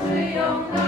最勇敢